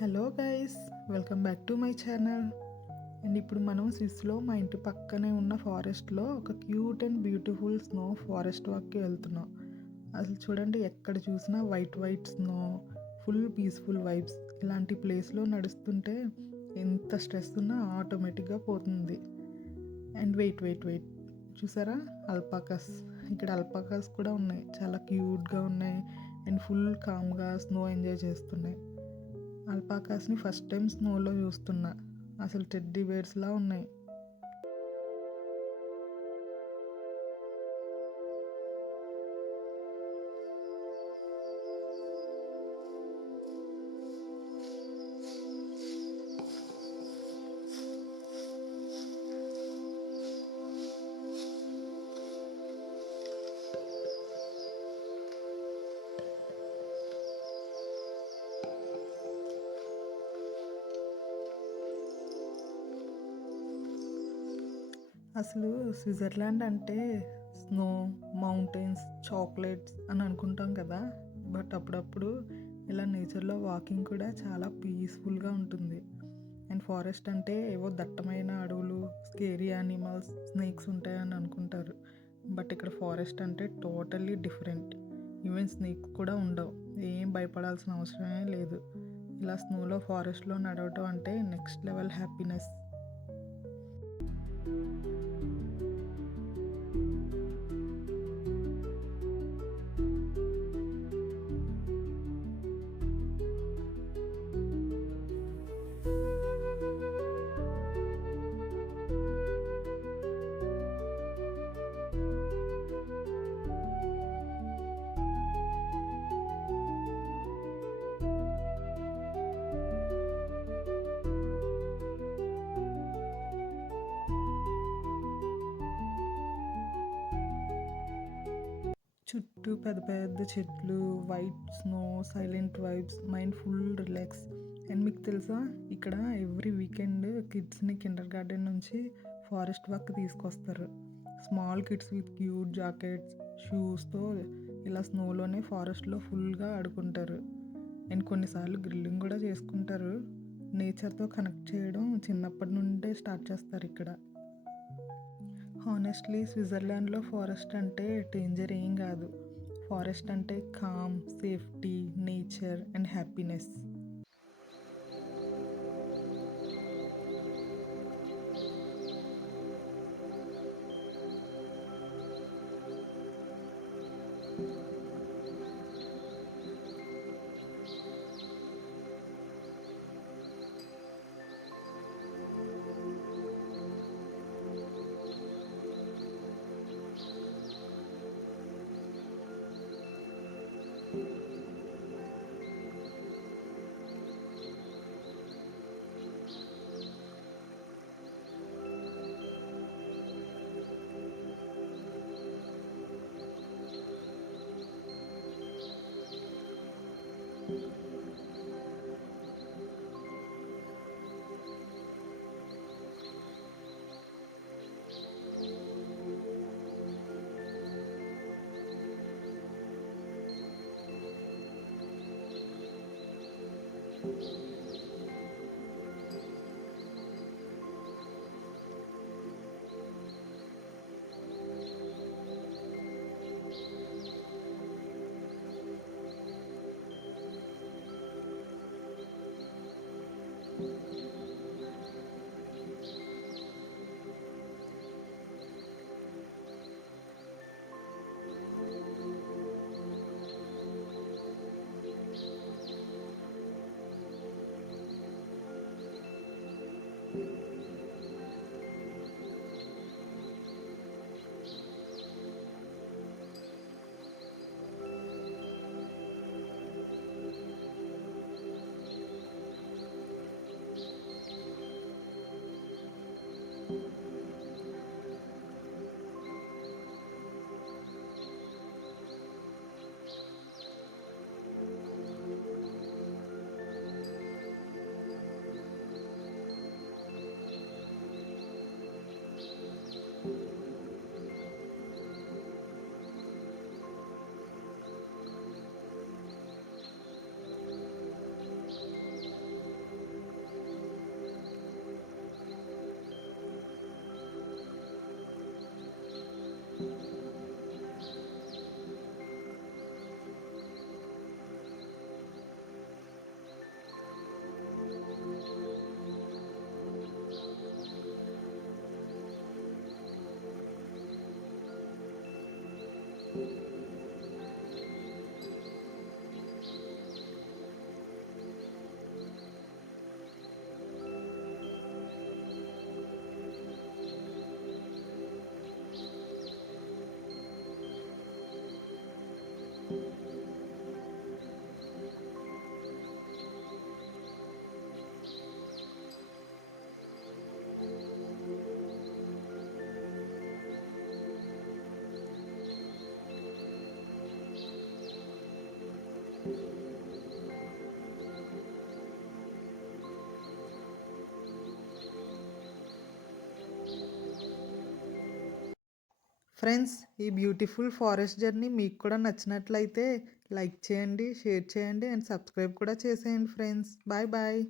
Hello guys, welcome back to my channel. And ఇప్పుడు మనం స్విస్లో మా ఇంటి పక్కనే ఉన్న ఫారెస్ట్లో ఒక cute and beautiful snow forest వాక్కి వెళ్తున్నాం. అసలు చూడండి, ఎక్కడ చూసినా white white snow, full peaceful vibes. ఇలాంటి ప్లేస్లో నడుస్తుంటే ఎంత స్ట్రెస్ ఉన్నా ఆటోమేటిక్గా పోతుంది. అండ్ వెయిట్ వెయిట్ వెయిట్ చూసారా, అల్పాకాస్. ఇక్కడ అల్పాకాస్ కూడా ఉన్నాయి, చాలా క్యూట్గా ఉన్నాయి అండ్ ఫుల్ కామ్గా స్నో ఎంజాయ్ చేస్తున్నాయి. అల్పాకాస్ని ఫస్ట్ టైం స్నోలో చూస్తున్నా. అసలు టెడ్డీ బేర్స్లా ఉన్నాయి. అసలు స్విట్జర్లాండ్ అంటే స్నో, మౌంటైన్స్, చాక్లెట్స్ అని అనుకుంటాం కదా. బట్ అప్పుడప్పుడు ఇలా నేచర్లో వాకింగ్ కూడా చాలా పీస్ఫుల్గా ఉంటుంది. అండ్ ఫారెస్ట్ అంటే ఏవో దట్టమైన అడవులు, స్కేరీ యానిమల్స్, స్నేక్స్ ఉంటాయని అనుకుంటారు. బట్ ఇక్కడ ఫారెస్ట్ అంటే టోటల్లీ డిఫరెంట్. ఈవెన్ స్నేక్స్ కూడా ఉండవు, ఏం భయపడాల్సిన అవసరమే లేదు. ఇలా స్నోలో ఫారెస్ట్లో నడవటం అంటే నెక్స్ట్ లెవెల్ హ్యాపీనెస్. చుట్టూ పెద్ద పెద్ద చెట్లు, white snow, silent vibes, mind full relax. And మీకు తెలుసా, ఇక్కడ ఎవ్రీ వీకెండ్ కిడ్స్ని కిండర్ గార్డెన్ నుంచి ఫారెస్ట్ వాక్ తీసుకొస్తారు. Small kids with cute jackets, షూస్తో ఇలా స్నోలోనే ఫారెస్ట్లో ఫుల్గా ఆడుకుంటారు. అండ్ కొన్నిసార్లు గ్రిల్లింగ్ కూడా చేసుకుంటారు. నేచర్తో కనెక్ట్ చేయడం చిన్నప్పటి నుండే స్టార్ట్ చేస్తారు ఇక్కడ. హానెస్ట్లీ స్విట్జర్లాండ్లో ఫారెస్ట్ అంటే డేంజర్ ఏం కాదు. ఫారెస్ట్ అంటే calm, safety, nature and happiness. Friends, ఈ బ్యూటిఫుల్ ఫారెస్ట్ జర్నీ మీకు కూడా నచ్చినట్లయితే లైక్ చేయండి, షేర్ చేయండి అండ్ సబ్స్క్రైబ్ కూడా చేసేయండి ఫ్రెండ్స్. Bye bye.